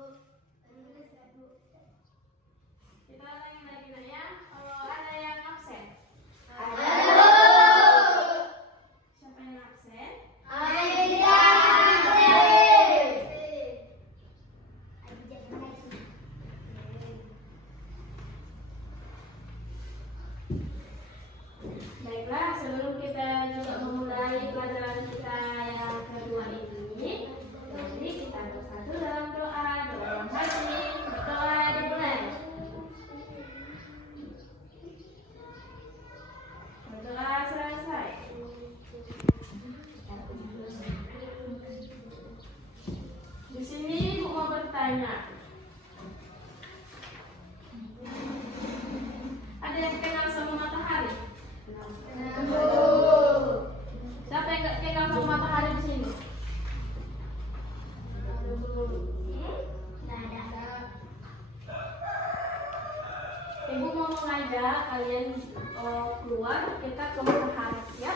Kita ulangi lagi nak ya. Kalau ada yang absen. Siapa yang absen? Baiklah, sebelum kita juga memulai pelajaran kita yang kedua ini, mari kita bersatu dalam doa yang hati, berdoa dimulai. Berdoa selesai. Di sini Ibu mau bertanya. Ada yang kenal sama matahari? Siapa yang nggak kenal sama matahari di sini? Ibu mau mengajak kalian keluar kita ke matahari ya.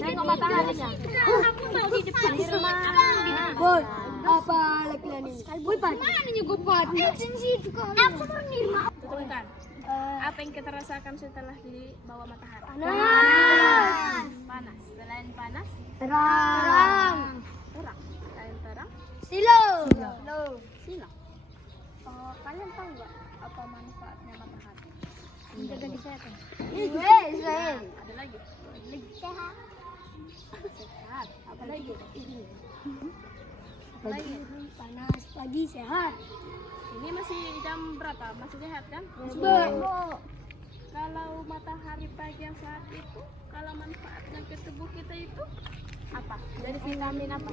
Tengok mataharinya. Aku mau di depan rumah. Boy, apa laki-laki ini? Boy, mana nyugupat? Aku mau nirma. Betulkan. Apa yang kita rasakan setelah di bawah matahari? Panas. Panas. Selain panas, Terang. terang. Selain terang, Silau. silau. Kalian tahu nggak apa manfaatnya matahari? Menjaga kesehatan. Ada lagi. Sehat. Sehat. Apa lagi? Pagi panas, pagi sehat. Ini masih jam berapa? Masih sehat kan? Kalau matahari pagi yang saat itu, kalau manfaatnya ke tubuh kita itu apa? Dari vitamin apa?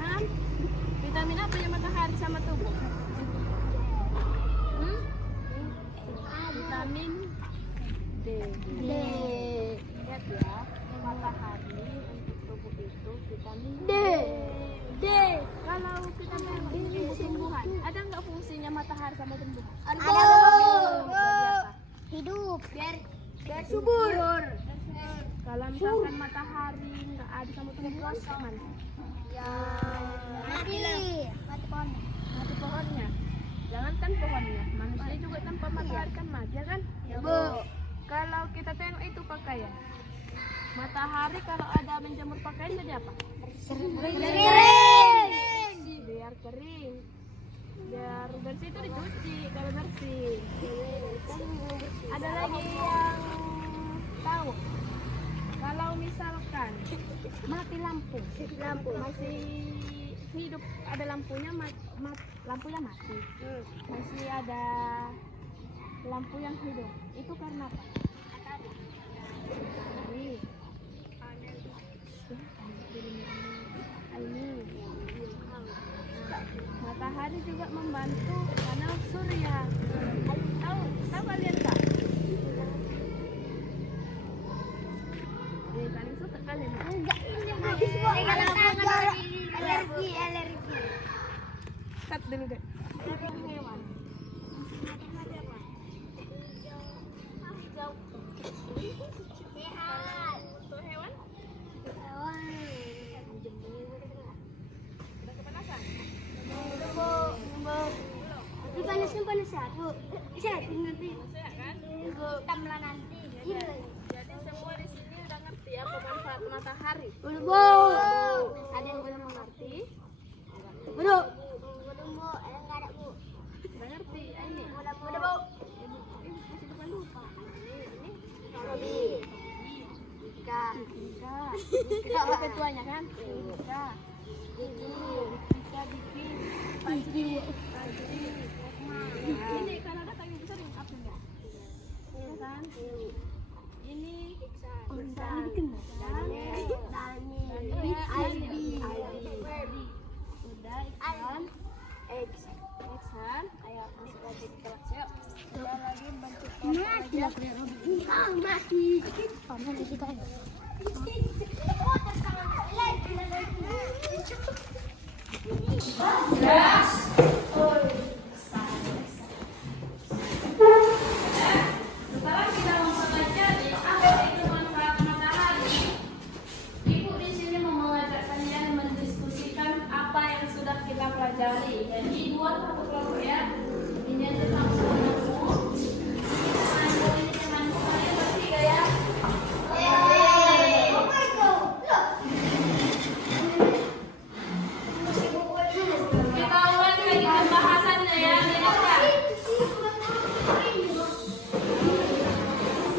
Kan? Vitamin apa yang matahari sama tubuh? Vitamin D. Lihat ya, matahari untuk tubuh itu vitamin D. Kalau kita ini tumbuhan, ada nggak fungsinya matahari sama tumbuhan? Ada. Hidup biar subur. Kalau misalkan matahari nggak ada sama tumbuhan, gimana? Ya, mati Pohonnya. Jangankan pohonnya, manusia juga tanpa matahari kan mati, ya kan? Ya, Bu. Kalau kita tengok itu pakaian, matahari kalau ada menjemur pakaian jadi apa? Biar kering. Biar bersih itu dicuci kalau bersih. Ada lagi yang tahu? Kalau misalkan mati lampu masih hidup, ada lampunya lampunya mati, masih ada lampu yang hidup, itu karena apa? Matahari juga membantu panel surya. Tahu kalian tak? Paling suka kalian. Alergi. Cut dulu deh. Hewan. Untuk hewan? Udah kepanasan? Panas sehat, Bu. Sehat nanti. Sehat kan? Tamlah nanti. Jadi semua di sini udah ngerti apa manfaat matahari. Bu. Ada yang belum mengerti? Bu. Enggak ada, Bu. Udah ngerti? Ini. Udah, Bu. Masih depan lupa. Ini. Robi. Ika. Ika ketuanya kan? Ika. Ika Diki. Ini kalau ada kayu besar yang apa enggak? Iya kan? Ini Iksan, Daniel, Albi. Udah Iksan, ayo masuk lagi di kelas yuk. Coba lagi bentuk masih. Kamu di kita. Sekarang kita mempelajari apa itu manfaat matahari. Ibu di sini mau mengajak kalian mendiskusikan apa yang sudah kita pelajari. Jadi buat satu kelompok ya. Ini ada sama-sama. Kalian bertiga ya. Kita ulangi lagi pembahasannya ya.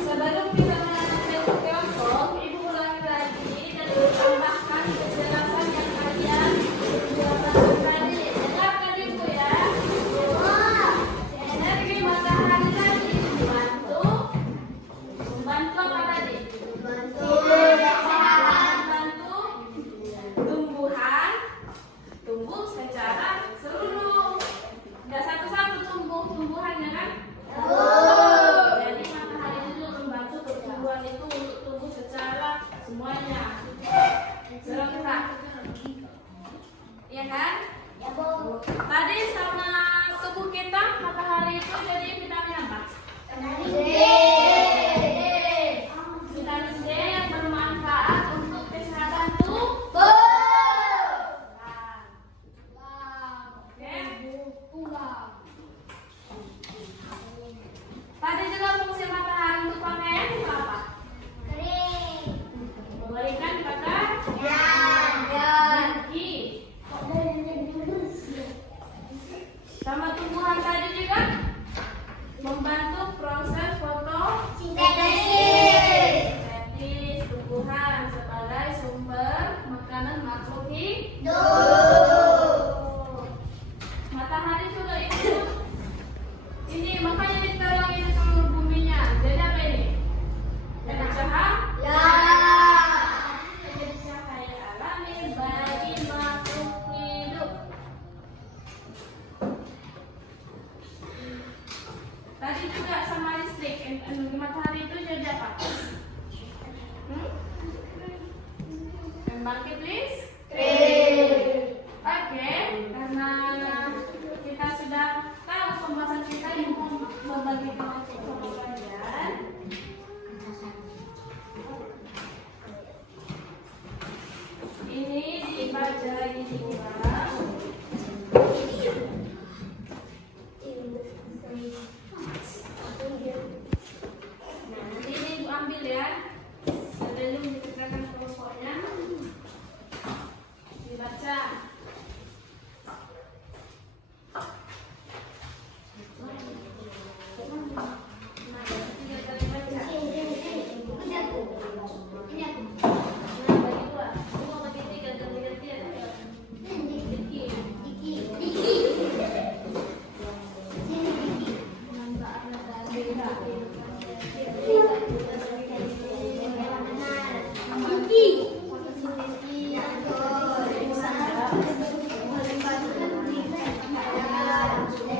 Sebelum kita melanjutkan kelompok, ibu ulangi lagi dan tambahkan penjelasan yang kalian dapatkan tadi. Dengarkan ibu ya. Energi matahari tadi membantu apa tadi? Membantu tumbuh secara seluruh. Nggak satu-satu tumbuhannya kan? Jadi matahari itu membantu pertumbuhan itu untuk tumbuh secara semuanya. Serentak. Iya kan? Ya, Bu. Tadi sama tubuh kita matahari itu jadi vitamin apa? Vitamin D yang bermanfaat untuk kesehatan tubuh. Tadi juga fungsi matahari untuk pakaian itu apa? Memberikan energi. Sama tumbuhan tadi juga membantu proses fotosintesis tumbuhan sebagai sumber makanan makhluk hidup. Matahari sudah itu. Ini makanya diterang ini seluruh buminya. Jadi apa ini? Jadi cahaya alami bagi makhluk hidup. Tadi juga sama listrik. Energi matahari itu jadi apa? Pembangkit listrik. Oke, karena kita sudah tahu pembahasan kita yang berbagi kelompok sama kalian. Ini dibaca lagi diulang. Nah, nanti ini ibu ambil ya. Sebelum dikerjakan kelompoknya, dibaca.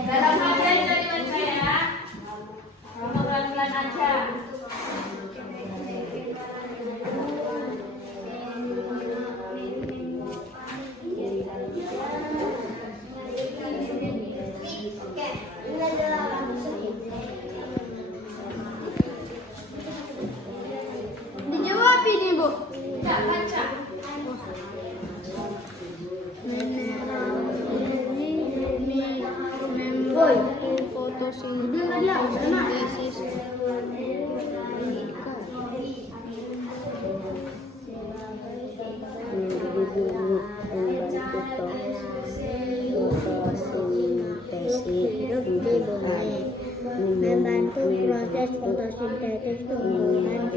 Dalam saja yang dari baca ya. Kamu pelan-pelan aja. Dijawab ini, Bu. Tidak baca. Fotosintesis. Membantu proses fotosintesis tumbuhan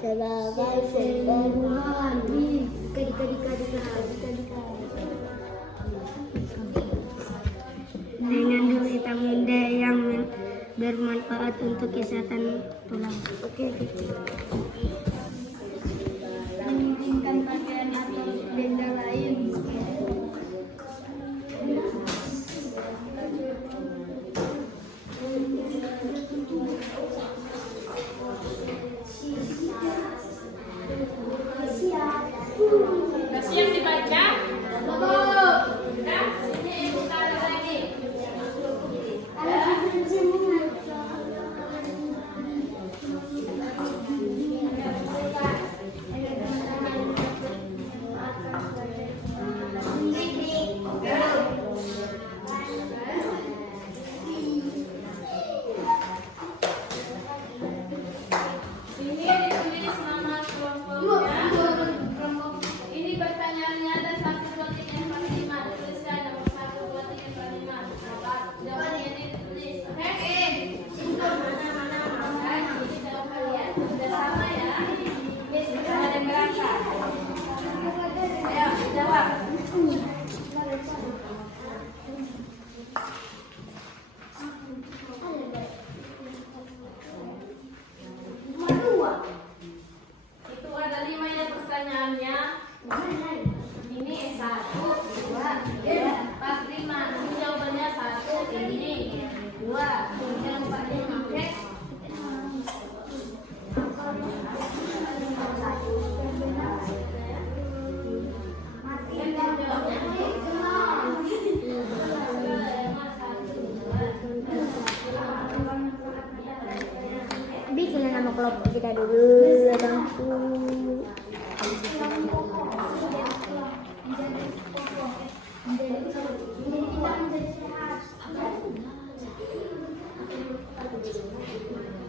sebagai sumber mengandung vitamin D yang bermanfaat untuk kesehatan tulang. Oke. Meninggikan pakaian atau benda lain. Kasih yang dibaca. Udah, sini ibu taruh lagi. Ini ditulis nama kelompoknya. Ini pertanyaannya ada 1, 2, 3, 4, 5. Tuliskan nomor 1, 2, 3, 4, 5. Jawabannya ini ditulis. Oke? Ini jawaban kalian. Sudah sama ya? Sama ada neraka. Ayo, jawab. Itu ada 5 ya pertanyaannya. Ini 1, 2, 3, 4, 5. Ini jawabannya 1, ini 2, 3, 4, 5. Oke? Bikin nama kelompok kita dulu, bangku.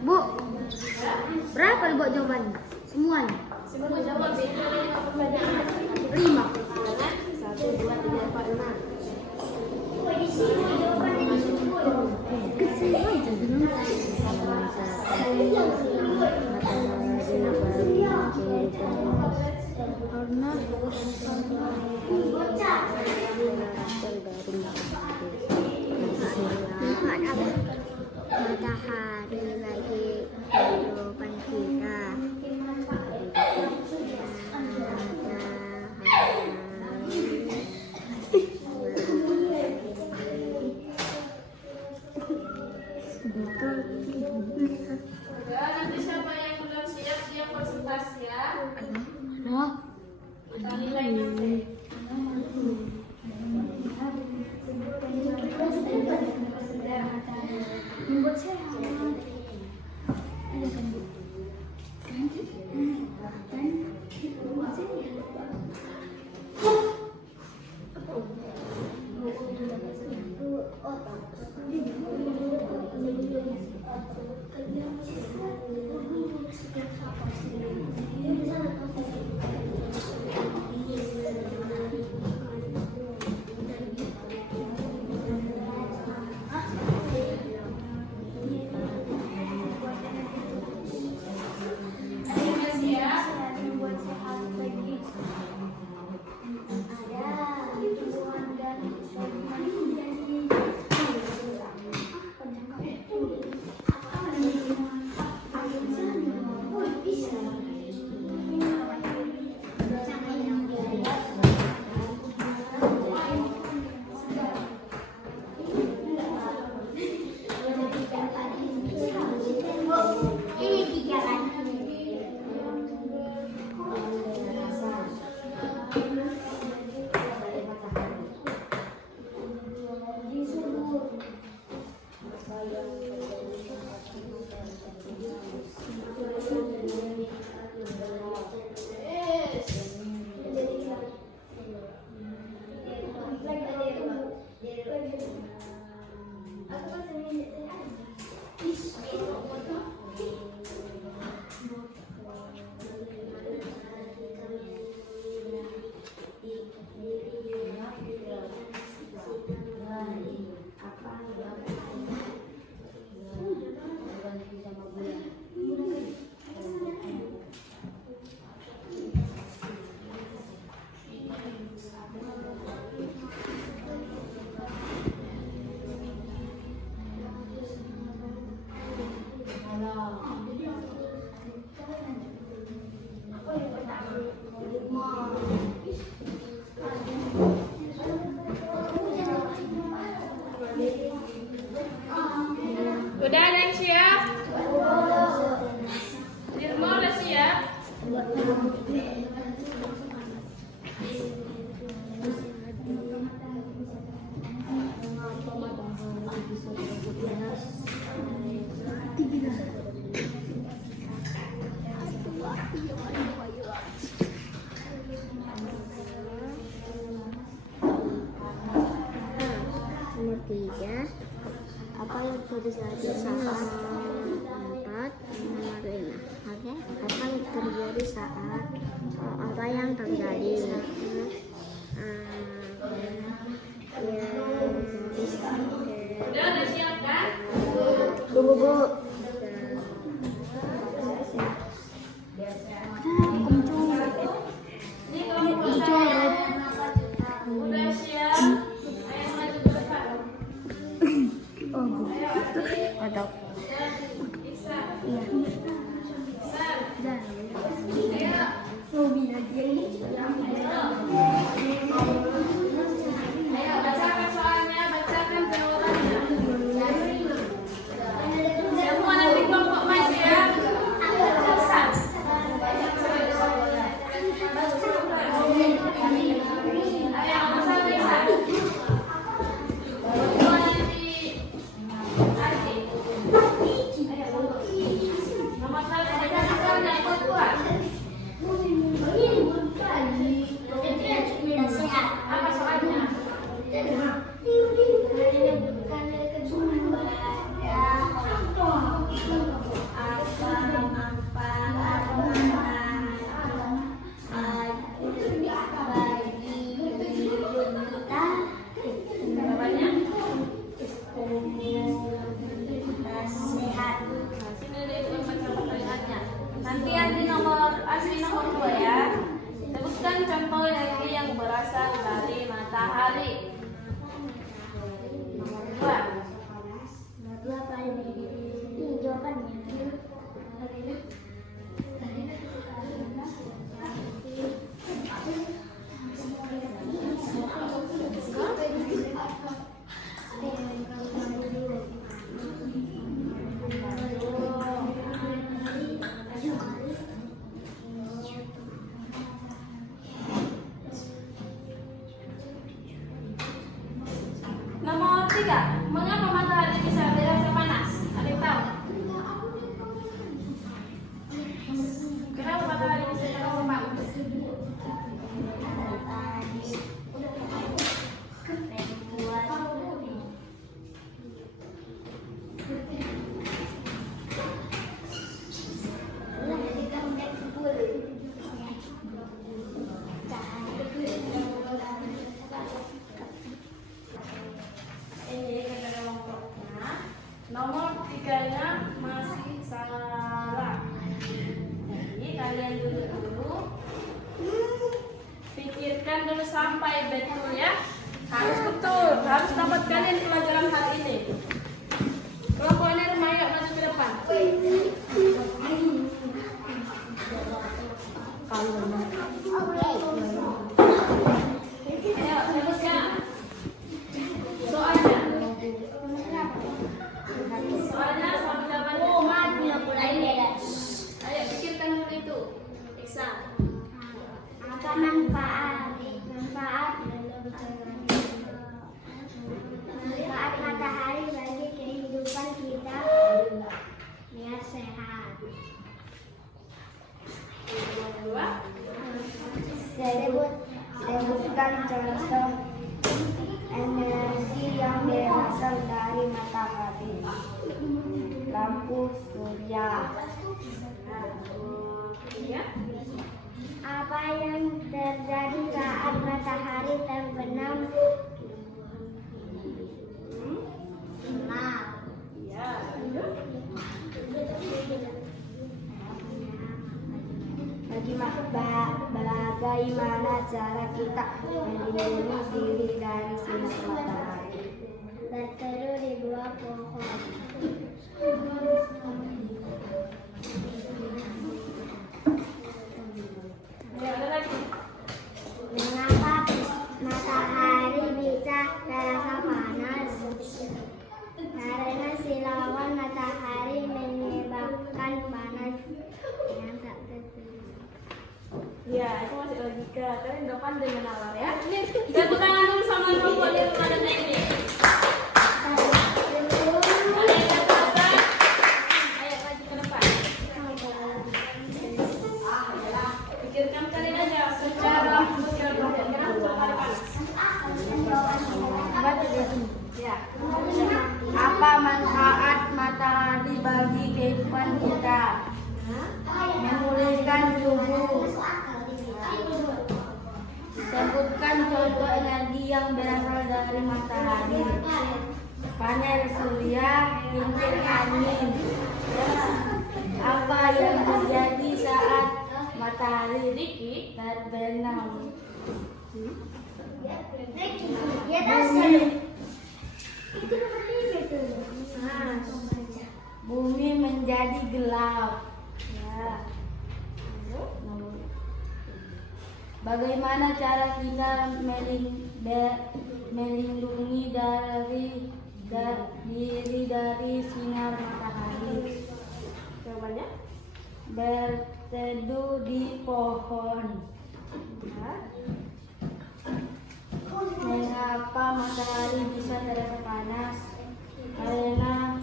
Bu, berapa buat jawabannya? Semuanya? Semua jawab itu 5 pertanyaan. 5. 1, 2, 3, 4, 5. Kecil aja dulu. Matahari lagi kehidupan kita. Udah, nanti siapa yang belum siap dia konsultasi ya. Kita nilai nanti. Membuat sehat. Nomor 3, apa yang terjadi saat 4, nomor 5. Oke, apa yang terjadi saat apa yang terjadi Udah siap kan? Bu. Ini kelompok saya. Udah siap? Ayo maju ke depan. Atau Iksan. iya. Iksan. Ayo bacakan soalnya, bacakan jawabannya. Semua nanti kelompok maju ya. Iksan. Ayo nomor 1 Iksan. Nomor 2 nanti Aji. Nomor 1 baca soalnya ikut kuat. Apa soalnya? Jawabannya? Sini deh baca pertanyaannya. Nanti Andi nomor asli nomor 2 ya. Sebutkan contoh energi yang berasal dari matahari. Nomor 2. Nomor 3. Mengapa matahari bisa terasa panas? Ada yang tahu? Kenapa matahari bisa terasa panas? Ini kata kelompoknya. Nomor 3-nya masih salah. Jadi kalian duduk dulu. Pikirkan dulu sampai betul ya. Harus betul. Harus dapat kalian pelajaran hari ini. Kelompok Nirma, yuk maju ke depan. Ayo, sebutkan. Soalnya sama jawabannya. Ayo pikirkan dulu itu. Iksan. Apa manfaat matahari bagi kehidupan kita biar sehat? Dua. Sebutkan contoh energi yang berasal dari matahari. Lampu surya. Ya. Apa yang terjadi saat matahari terbenam? Gelap. Ya. Bagaimana cara kita melindungi diri dari sinar matahari? Berteduh di bawah pohon. Ya, ada lagi. Mengapa matahari bisa terasa panas? Karena silawan matahari menyebabkan panas yang tak tertutup. Kalian udah pandai menawar ya. Tepuk tangan dulu sama perempuan yang ada ini. Ayo maju ke depan. Pikirkan kalian aja secara ya. Apa manfaat matahari bagi kehidupan kita? Memulihkan tubuh. Sebutkan contoh energi yang berasal dari matahari. Panel surya, kincir angin. Apa yang terjadi saat matahari terbenam? Bumi menjadi gelap. Ya. Bagaimana cara kita melindungi diri dari sinar matahari? Jawabannya? Berteduh di pohon. Ya. Mengapa matahari bisa terasa panas? Karena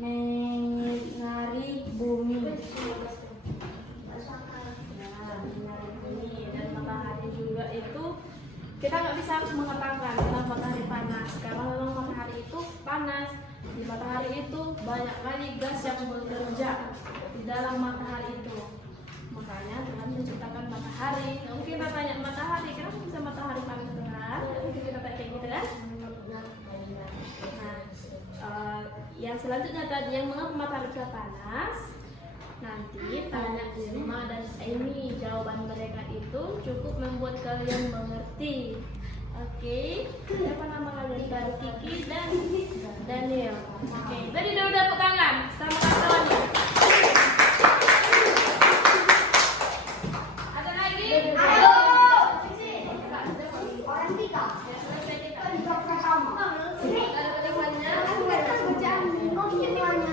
menyinari bumi. Dan matahari juga itu kita nggak bisa harus mengatakan kalau matahari panas, karena memang matahari itu panas. Di matahari itu banyak kali gas yang bekerja di dalam matahari itu. Makanya Tuhan menciptakan matahari. Nah, mungkin kita tanya matahari, kenapa bisa matahari panas Tuhan? Mungkin kita tanya kayak gitu kan? Nah, yang selanjutnya tadi yang mengapa matahari bisa panas? Nanti tanya Irma dan Amy, jawaban mereka itu cukup membuat kalian mengerti. Oke, siapa nama kalian? Baru Kiki dan Daniel. Oke, tadi udah tepuk tangan sama kawan-kawannya. Ada lagi? Ayo.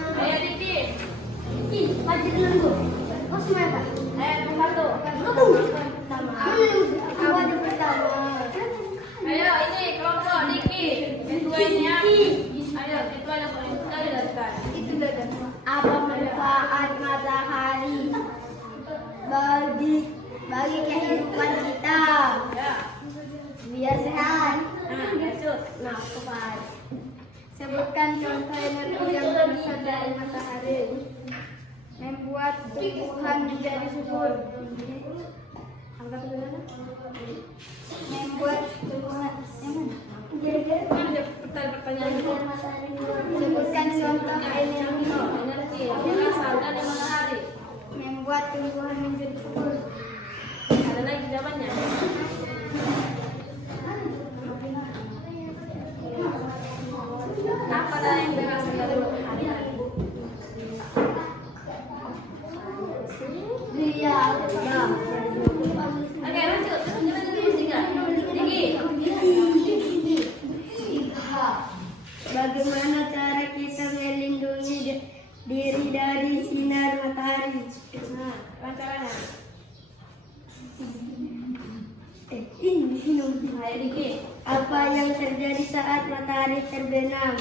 Ayo Diki. Ayo ini kelompok Diki. Ketuanya. Ayo ketuanya kali datang. Apa manfaat matahari bagi kehidupan kita? Ya. Biar sehat. Lanjut. Nah, tepat. Sebutkan contoh energi yang berasal dari matahari. Membuat tumbuhan menjadi subur. Angkat dulu mana? Membuat tumbuhan Mana pertanyaan itu? Sebutkan contoh energi Energi yang berasal dari matahari. membuat tumbuhan menjadi subur. Ada lagi jawabannya? Apa dari yang berasal dari matahari? Dia. Oke, lanjut. Kita terus tiga. Diki. Bagaimana cara kita melindungi diri dari sinar matahari? Nah, apa caranya? Ayo Diki. Apa yang terjadi saat matahari terbenam?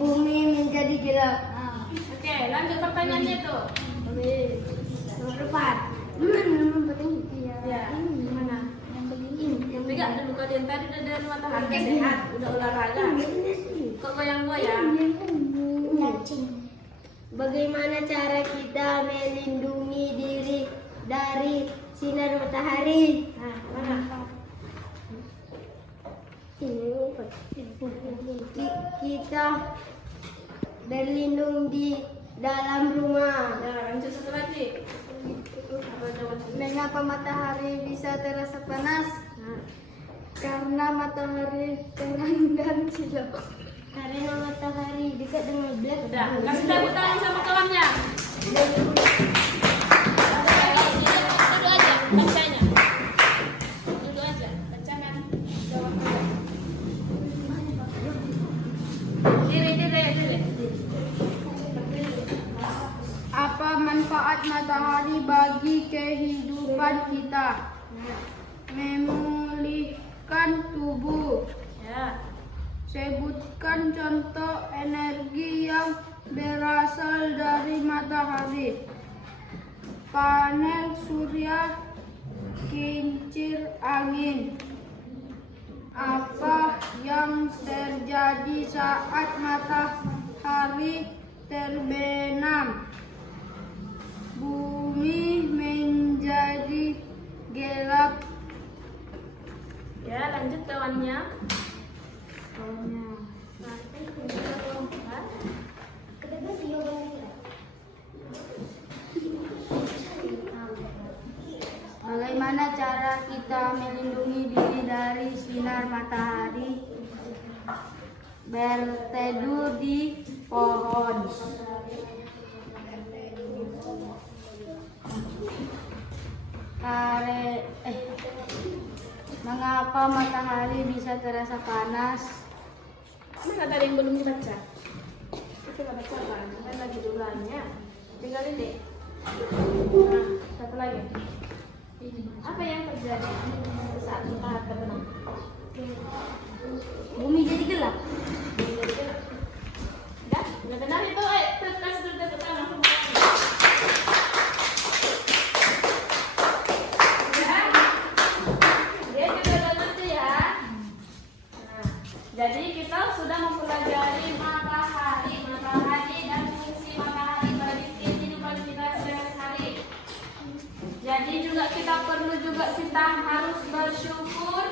Bumi menjadi gelap. Oke, lanjut pertanyaannya tuh. Nomor 4. Ya, mana? Yang pegang dulu kalian tadi udah dari matahari sehat, udah olahraga. Kok goyang-goyang? Bagaimana cara kita melindungi diri dari sinar matahari? Nah, mana? Kita berlindung di dalam rumah. Ya, lanjut satu lagi. Apa jawabannya? Mengapa matahari bisa terasa panas? Nah, Karena matahari terang dan silau. Karena matahari dekat dengan bulan. udah, kasih tepuk tangan sama kawannya. Duduk aja, bacanya. Duduk aja, bacakan jawabannya. Diri. Apa manfaat matahari bagi kehidupan kita. Memulihkan tubuh. Ya. Sebutkan contoh energi yang berasal dari matahari. Panel surya, kincir angin. Apa yang terjadi saat matahari terbenam? Bumi menjadi gelap. Ya, lanjut kawannya. Bagaimana cara kita melindungi diri dari sinar matahari? Berteduh di pohon. Mengapa matahari bisa terasa panas? Mana tadi yang belum dibaca? Itu nggak baca kan? Kan lagi duluannya. Tinggalin deh. Nah, satu lagi. Apa yang terjadi saat matahari terbenam? Bumi jadi gelap. Ya, udah benar itu. Kasih dulu tepuk tangan. Dia juga udah ngerti ya. Nah, jadi kita sudah mempelajari matahari dan fungsi matahari bagi kehidupan kita sehari-hari. Jadi juga kita harus bersyukur.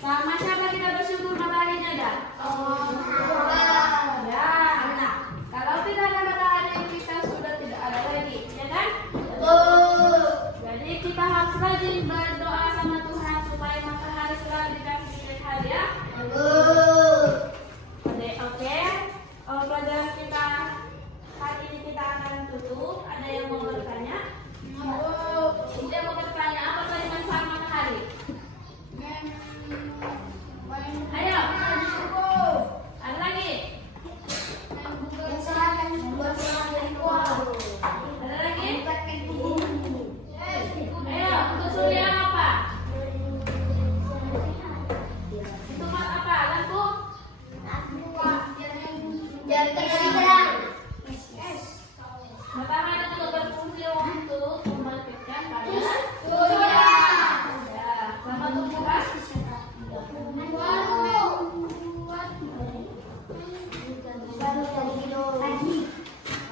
Sama siapa kita bersyukur mataharinya ada? Ya, nah, kalau tidak ada matahari kita sudah tidak ada lagi, ya kan? Jadi kita harus rajin berdoa sama Tuhan supaya matahari selalu dikasih sehat ya. Oke. Pelajaran kita hari ini kita akan tutup. Ada yang mau bertanya? Ada yang mau bertanya apa tadi manfaat matahari? Ayo. Ada lagi? Ada lagi? Ayo, untuk surya apa? Itu apa? Lampu? Matahari juga berfungsi untuk membangkitkan panas surya. Ya, sama tumbuhan.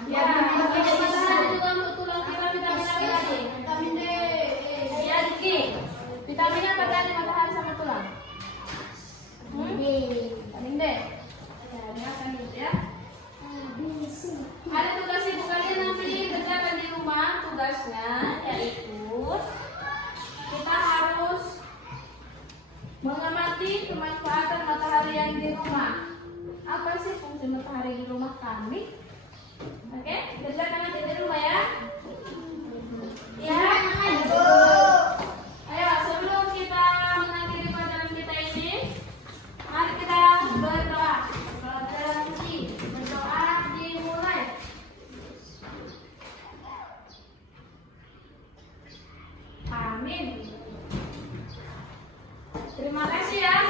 Ya, matahari juga untuk tulang kita vitamin apa lagi? Vitamin D. Ya, Diki. Vitaminnya apa tadi matahari sama tulang? Vitamin D. Ya, ini akan ya. Ada tugas ibu kalian nanti kerjakan di rumah. Tugasnya yaitu kita harus mengamati kemanfaatan matahari yang di rumah. Apa sih fungsi matahari di rumah kami? Oke, kerjakan nanti di rumah ya. Ya. Ayo, sebelum kita mengakhiri pelajaran kita ini, mari kita berdoa. Berdoa dimulai. Amin. Terima kasih ya.